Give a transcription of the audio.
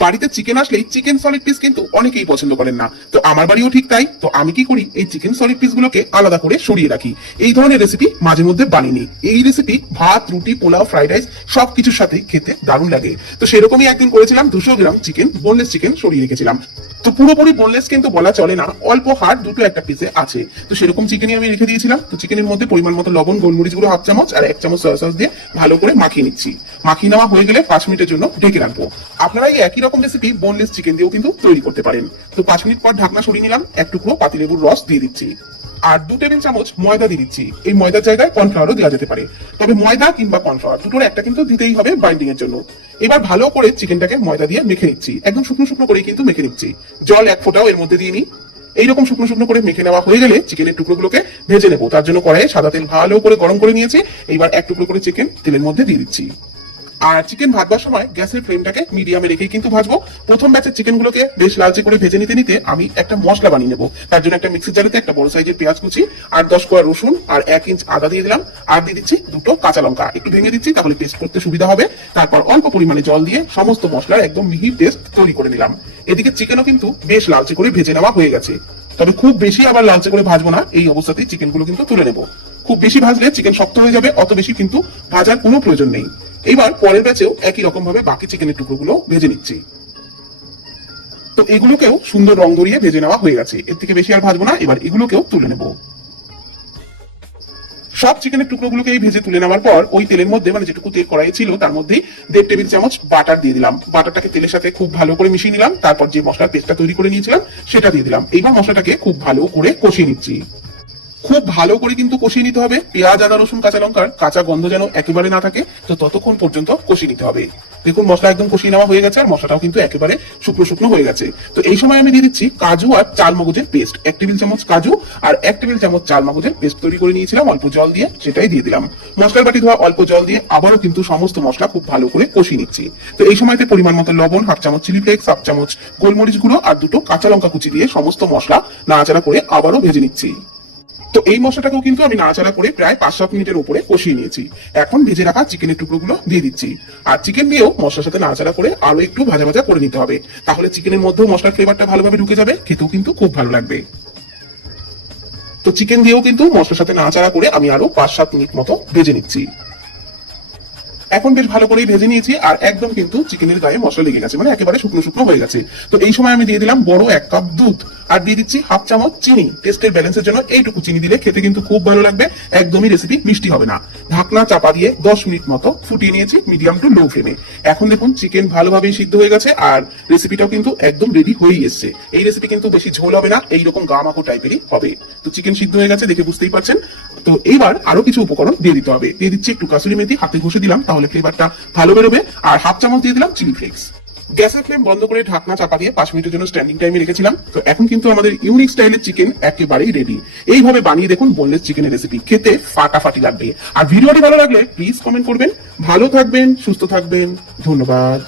বাড়িতে চিকেন আসলে chicken solid piece কিন্তু অনেকেই পছন্দ করেন না। তো আমার বাড়িও ঠিক তাই। তো আমি কি করি? এই চিকেন সলিড পিস গুলোকে আলাদা করে সরিয়ে রাখি। এই ধরনের রেসিপি মাঝে মধ্যে বানিয়ে। এই রেসিপি ভাত, রুটি, পোলাও ফ্রাইড রাইস সবকিছুর সাথে খেতে দারুণ লাগে। তো সেরকমই একদিন করেছিলাম দুশো গ্রাম চিকেন বোনলেস চিকেন সরিয়ে রেখেছিলাম। তো পুরোপুরি বোনলেস কিন্তু বলা চলে না। অল্প হাড়, দুটো একটা পিসে আছে। তো সেরকম চিকেনই আমি রেখে দিয়েছিলাম। তো চিকেনের মধ্যে পরিমাণ মতো লবণ গোলমরিচগুলো হাফ চামচ আর এক চামচ সয়া সস দিয়ে ভালো করে মাখিয়ে নিচ্ছি। মাখিয়ে নেওয়া হয়ে গেলে পাঁচ মিনিটের জন্য ঢেকে রাখব। আপনারা এই একই রকম রেসিপি বোনলেস চিকেন দিয়েও কিন্তু তৈরি করতে পারেন। তো পাঁচ মিনিট পর ঢাকনা সরিয়ে নিলাম, এক টুকরো পাতিলেবুর রস দিয়ে দিচ্ছি। আর দু টেবিল চামচ ময়দা দিয়ে দিচ্ছি। এই ময়দার জায়গায় কর্নফ্লাওয়ারও দেওয়া যেতে পারে। তবে ময়দা কিংবা কর্নফ্লাওয়ার দুটোর একটা কিন্তু দিতেই হবে বাইন্ডিং এর জন্য। এবার ভালো করে চিকেনটাকে ময়দা দিয়ে মেখে নিচ্ছি। একদম শুকনো শুকনো করে কিন্তু মেখে নিচ্ছি। জল এক ফোঁটাও এর মধ্যে দিয়ে নিই এইরকম শুকনো শুকনো করে মেখে নেওয়া হয়ে গেলে চিকেনের টুকরোগুলোকে ভেজে নেব। তার জন্য কড়াইয়ে সাদা তেল ভালো করে গরম করে নিয়েছি। এইবার এক টুকরো করে চিকেন তেলের মধ্যে দিয়ে দিচ্ছি। আর চিকেন ভাজবার সময় গ্যাসের ফ্লেমটাকে মিডিয়ামে রেখে কিন্তু ভাজবো। প্রথম ব্যাচের চিকেন গুলোকে বেশ লালচে করে ভেজে নিতে নিতে আমি একটা মশলা বানিয়ে নেব। তার জন্য একটা মিক্সির জালিতে একটা বড় সাইজের পেঁয়াজ কুচি আর দশ কোয়া রসুন আর এক ইঞ্চ আদা দিয়ে দিলাম। আর দিয়ে দিচ্ছি দুটো কাঁচা লঙ্কা। একটু ভেঙে দিচ্ছি তাহলে পেস্ট করতে সুবিধা হবে। তারপর অল্প পরিমাণে জল দিয়ে সমস্ত মশলার একদম মিহি পেস্ট তৈরি করে নিলাম। এদিকে চিকেনও কিন্তু বেশ লালচে করে ভেজে নেওয়া হয়ে গেছে। তবে খুব বেশি আবার লালচে করে ভাজবো না। এই অবস্থাতেই চিকেনগুলো কিন্তু তুলে নেব। খুব বেশি ভাজলে চিকেন শক্ত হয়ে যাবে, অত বেশি কিন্তু ভাজার কোনো প্রয়োজন নেই। এবার পরের ব্যাচেও একই রকম ভাবে বাকি চিকেনের টুকরোগুলো ভেজে নিচ্ছি। তো এগুলোকেও সুন্দর রং ধরিয়ে ভেজে নেওয়া হয়ে গেছে। এর থেকে বেশি আর ভাজবো না, এবার এগুলোকেও তুলে নেব। সব চিকেনের টুকরোগুলোকে এই ভেজে তুলে নেওয়ার পর ওই তেলের মধ্যে মানে যেটুকু তেল কড়াই ছিল, তার মধ্যে দেড় টেবিল চামচ বাটার দিয়ে দিলাম। বাটারটাকে তেলের সাথে খুব ভালো করে মিশিয়ে নিলাম। তারপর যে মশলার পেস্টটা তৈরি করে নিয়েছিলাম, সেটা দিয়ে দিলাম। এইবার মশলাটাকে খুব ভালো করে কষিয়ে নিচ্ছি। খুব ভালো করে কিন্তু কষিয়ে নিতে হবে। পেঁয়াজ, আদা, রসুন, কাঁচা লঙ্কার কাঁচা গন্ধ যেন একেবারে না থাকে, তো ততক্ষণ পর্যন্ত কষিয়ে নিতে হবে। দেখুন, মশলা একদম কষিয়ে নেওয়া হয়ে গেছে আর মশলাটাও কিন্তু একেবারে শুকনো শুকনো হয়ে গেছে। তো এই সময় আমি দিয়ে দিচ্ছি কাজু আর চাল মগজের পেস্ট। এক টেবিল চামচ কাজু আর এক টেবিল চামচ চাল মগজের পেস্ট তৈরি করে নিয়েছিলাম, অল্প জল দিয়ে সেটাই দিয়ে দিলাম। মশলার বাটি ধোয়া অল্প জল দিয়ে আবারও কিন্তু সমস্ত মশলা খুব ভালো করে কষিয়ে নিচ্ছি। তো এই সময়তে পরিমাণ মতো লবণ, হাফ চামচ চিলি ফ্লেক্স, হাফ চামচ গোলমরিচ গুঁড়ো আর দুটো কাঁচা লঙ্কা কুচি দিয়ে সমস্ত মশলা নাড়াচাড়া করে আবারও ভেজে নিচ্ছি। তো এই মশলাটাকেও কিন্তু আমি নাড়াচাড়া করে প্রায় পাঁচ সাত মিনিটের উপরে কষিয়ে নিয়েছি। এখন ভেজে রাখা চিকেনের টুকরোগুলো দিয়ে দিচ্ছি। আর চিকেন দিয়েও মশলার সাথে নাড়াচাড়া করে আরও একটু ভাজা ভাজা করে নিতে হবে। তাহলে চিকেনের মধ্যেও মশলার ফ্লেভারটা ভালোভাবে ঢুকে যাবে, খেতেও কিন্তু খুব ভালো লাগবে। তো চিকেন দিয়েও কিন্তু মশলার সাথে নাড়াচাড়া করে আমি আরও পাঁচ সাত মিনিট মতো ভেজে নিচ্ছি। এখন বেশ ভালো করেই ভেজে নিয়েছি, আর একদম কিন্তু চিকেনের গায়ে মশলা লেগে গেছে মানে একেবারে শুকনো শুকনো হয়ে গেছে। তো এই সময় আমি দিয়ে দিলাম বড় এক কাপ দুধ, আর দিয়ে দিচ্ছি হাফ চামচ চিনি। টেস্টের ব্যালেন্সের জন্য এইটুকু চিনি দিলে খেতে কিন্তু খুব ভালো লাগবে, একদমই রেসিপি মিষ্টি হবে না। ঢাকনা চাপা দিয়ে দশ মিনিট মতো ফুটিয়ে নিয়েছি মিডিয়াম টু লো ফ্লেমে এখন দেখুন চিকেন ভালোভাবেই সিদ্ধ হয়ে গেছে, আর রেসিপিটাও কিন্তু একদম রেডি হয়েই এসছে। এই রেসিপি কিন্তু বেশি ঝোল হবে না, এইরকম গামাকো টাইপেরই হবে। তো চিকেন সিদ্ধ হয়ে গেছে, দেখে বুঝতেই পারছেন। তো এইবার আরও কিছু উপকরণ দিয়ে দিতে হবে। দিয়ে দিচ্ছি একটু কাসুরি মেথি, হাতে ঘষে দিলাম তাহলে ফ্লেভারটা ভালো বেরোবে। আর হাফ চামচ দিয়ে দিলাম চিলি ফ্লেক্স। গ্যাসের ফ্লেম বন্ধ করে ঢাকনা চাপা দিয়ে পাঁচ মিনিটের জন্য স্ট্যান্ডিং টাইমে রেখেছিলাম। তো এখন কিন্তু আমাদের ইউনিক স্টাইলের চিকেন একেবারেই রেডি এইভাবে বানিয়ে দেখুন বোনলেস চিকেনের রেসিপি খেতে ফাটাফাটি লাগবে। আর ভিডিওটি ভালো লাগলে প্লিজ কমেন্ট করবেন। ভালো থাকবেন, সুস্থ থাকবেন। ধন্যবাদ।